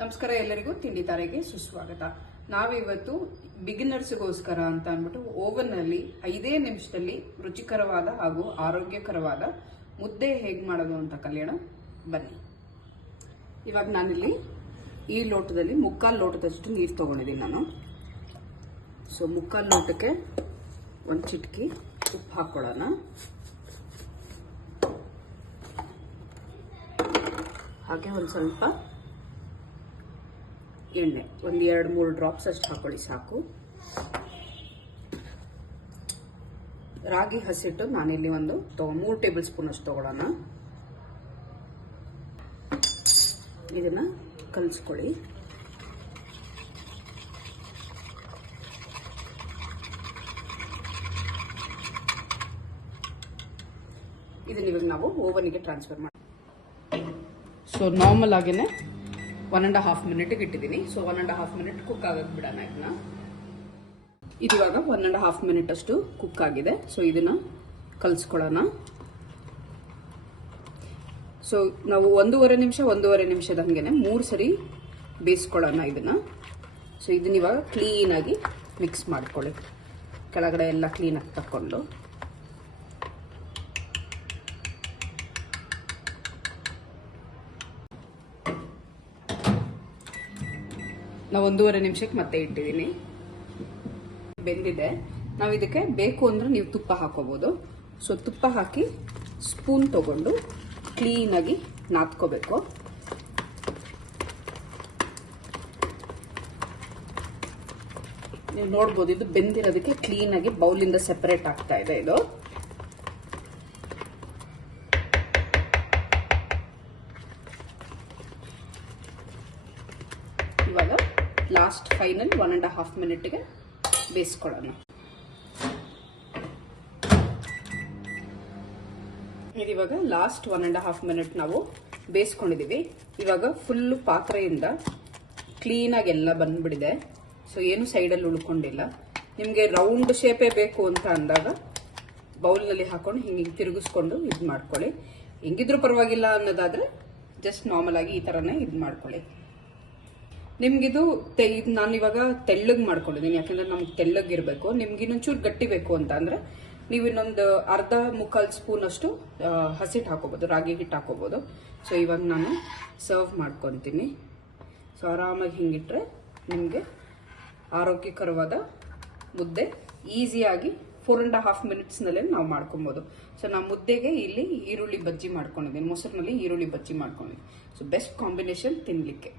ನಮಸ್ಕಾರ ಎಲ್ಲರಿಗೂ ತಿಂಡಿ ತಾರೆಗೆ ಸುಸ್ವಾಗತ. ನಾವಿವತ್ತು ಬಿಗಿನರ್ಸ್ಗೋಸ್ಕರ ಅಂತ ಅಂದ್ಬಿಟ್ಟು ಓವನ್ ನಲ್ಲಿ 5 ನಿಮಿಷದಲ್ಲಿ ರುಚಿಕರವಾದ ಹಾಗೂ ಆರೋಗ್ಯಕರವಾದ ಮುದ್ದೆ ಹೇಗೆ ಮಾಡೋದು ಅಂತ ಕಲಿಯೋಣ ಬನ್ನಿ. ಇವಾಗ ನಾನಿಲ್ಲಿ ಈ ಲೋಟದಲ್ಲಿ 3/4 ಲೋಟದಷ್ಟು ನೀರು ತಗೊಂಡಿದ್ದೀನಿ ನಾನು. ಸೊ 3/4 ಲೋಟಕ್ಕೆ ಒಂದು ಚಿಟಕಿ ಉಪ್ಪು ಹಾಕೊಳ್ಳೋಣ. ಹಾಗೆ ಒಂದು ಸ್ವಲ್ಪ ಎಣ್ಣೆ, ಒಂದು 2-3 ಡ್ರಾಪ್ಸ್ ಅಷ್ಟು ಹಾಕೊಳ್ಳಿ ಸಾಕು. ರಾಗಿ ಹಸಿಟ್ಟು ನಾನಿಲ್ಲಿ ಒಂದು 3 ಟೇಬಲ್ ಸ್ಪೂನ್ ಅಷ್ಟು ತಗೊಳ್ಳೋಣ. ಇದನ್ನ ಕಲಿಸ್ಕೊಳ್ಳಿ. ಇದನ್ನ ಇವಾಗ ನಾವು ಓವನ್ಗೆ ಟ್ರಾನ್ಸ್ಫರ್ ಮಾಡಿ. ಸೊ ನಾರ್ಮಲ್ ಆಗೇನೆ 1.5 ಮಿನಿಟ್ಗೆ ಇಟ್ಟಿದ್ದೀನಿ. ಸೊ 1.5 ಮಿನಿಟ್ ಕುಕ್ ಆಗಕ್ಕೆ ಬಿಡೋಣ ಇದನ್ನ. ಇದಿವಾಗ 1.5 ಮಿನಿಟ್ ಅಷ್ಟು ಕುಕ್ ಆಗಿದೆ. ಸೊ ಇದನ್ನ ಕಲಿಸ್ಕೊಳ್ಳೋಣ. ಸೊ ನಾವು 1.5 ನಿಮಿಷದ ಹಂಗೆನೆ 3 ಸರಿ ಬೇಯಿಸ್ಕೊಳ್ಳೋಣ ಇದನ್ನ. ಸೊ ಇದನ್ನ ಇವಾಗ ಕ್ಲೀನಾಗಿ ಮಿಕ್ಸ್ ಮಾಡ್ಕೊಳ್ಳಿ. ಕೆಳಗಡೆ ಎಲ್ಲ ಕ್ಲೀನಾಗಿ ತಕ್ಕೊಂಡು ನಾವು 1.5 ನಿಮಿಷಕ್ಕೆ ಮತ್ತೆ ಇಟ್ಟಿದ್ದೀನಿ. ಬೆಂದಿದೆ. ನಾವು ಇದಕ್ಕೆ ಬೇಕು ಅಂದ್ರೆ ನೀವು ತುಪ್ಪ ಹಾಕೋಬಹುದು. ಸೊ ತುಪ್ಪ ಹಾಕಿ ಸ್ಪೂನ್ ತಗೊಂಡು ಕ್ಲೀನಾಗಿ ನಾದ್ಕೋಬೇಕು. ನೀವು ನೋಡ್ಬೋದು ಇದು ಬೆಂದಿರೋದಕ್ಕೆ ಕ್ಲೀನಾಗಿ ಬೌಲಿಂದ ಸೆಪರೇಟ್ ಆಗ್ತಾ ಇದೆ ಇದು. ಇವಾಗ ಲಾಸ್ಟ್ ಫೈನಲ್ 1.5 ಮಿನಿಟ್ಗೆ ಬೇಯಿಸ್ಕೊಳ್ಳೋಣ. ಇದಿವಾಗ ಲಾಸ್ಟ್ 1.5 ಮಿನಿಟ್ ನಾವು ಬೇಯಿಸ್ಕೊಂಡಿದೀವಿ. ಇವಾಗ ಫುಲ್ ಪಾತ್ರೆಯಿಂದ ಕ್ಲೀನಾಗಿ ಎಲ್ಲ ಬಂದ್ಬಿಡಿದೆ. ಸೊ ಏನು ಸೈಡಲ್ಲಿ ಉಳ್ಕೊಂಡಿಲ್ಲ. ನಿಮಗೆ ರೌಂಡ್ ಶೇಪೇ ಬೇಕು ಅಂತ ಅಂದಾಗ ಬೌಲ್ನಲ್ಲಿ ಹಾಕೊಂಡು ಹಿಂಗೆ ತಿರುಗಿಸ್ಕೊಂಡು ಇದು ಮಾಡ್ಕೊಳ್ಳಿ. ಹೆಂಗಿದ್ರು ಪರವಾಗಿಲ್ಲ ಅನ್ನೋದಾದ್ರೆ ಜಸ್ಟ್ ನಾರ್ಮಲ್ ಆಗಿ ಈ ಥರನೇ ಇದು ಮಾಡ್ಕೊಳ್ಳಿ. ನಿಮ್ಗಿದು ನಾನು ಇವಾಗ ತೆಳ್ಳಗೆ ಮಾಡ್ಕೊಂಡಿದ್ದೀನಿ, ಯಾಕಂದ್ರೆ ನಮ್ಗೆ ತೆಳ್ಳಗಿರ್ಬೇಕು. ನಿಮ್ಗೆ ಇನ್ನೊಂಚೂರು ಗಟ್ಟಿ ಬೇಕು ಅಂತ ಅಂದ್ರೆ ನೀವು ಇನ್ನೊಂದು 1/2-3/4 ಸ್ಪೂನ್ ಅಷ್ಟು ಹಸಿಟ್ಟು ಹಾಕೋಬಹುದು, ರಾಗಿ ಹಿಟ್ಟು ಹಾಕೋಬಹುದು. ಸೊ ಇವಾಗ ನಾನು ಸರ್ವ್ ಮಾಡ್ಕೊತೀನಿ. ಸೊ ಆರಾಮಾಗಿ ಹಿಂಗಿಟ್ರೆ ನಿಮಗೆ ಆರೋಗ್ಯಕರವಾದ ಮುದ್ದೆ ಈಸಿಯಾಗಿ 4.5 ಮಿನಿಟ್ಸ್ನಲ್ಲೇ ನಾವು ಮಾಡ್ಕೊಬೋದು. ಸೊ ನಾವು ಮುದ್ದೆಗೆ ಇಲ್ಲಿ ಈರುಳ್ಳಿ ಬಜ್ಜಿ ಮಾಡ್ಕೊಂಡಿದ್ದೀನಿ, ಮೊಸರಿನಲ್ಲಿ ಈರುಳ್ಳಿ ಬಜ್ಜಿ ಮಾಡ್ಕೊಂಡಿದ್ದೀನಿ. ಸೊ ಬೆಸ್ಟ್ ಕಾಂಬಿನೇಷನ್ ತಿನ್ಲಿಕ್ಕೆ.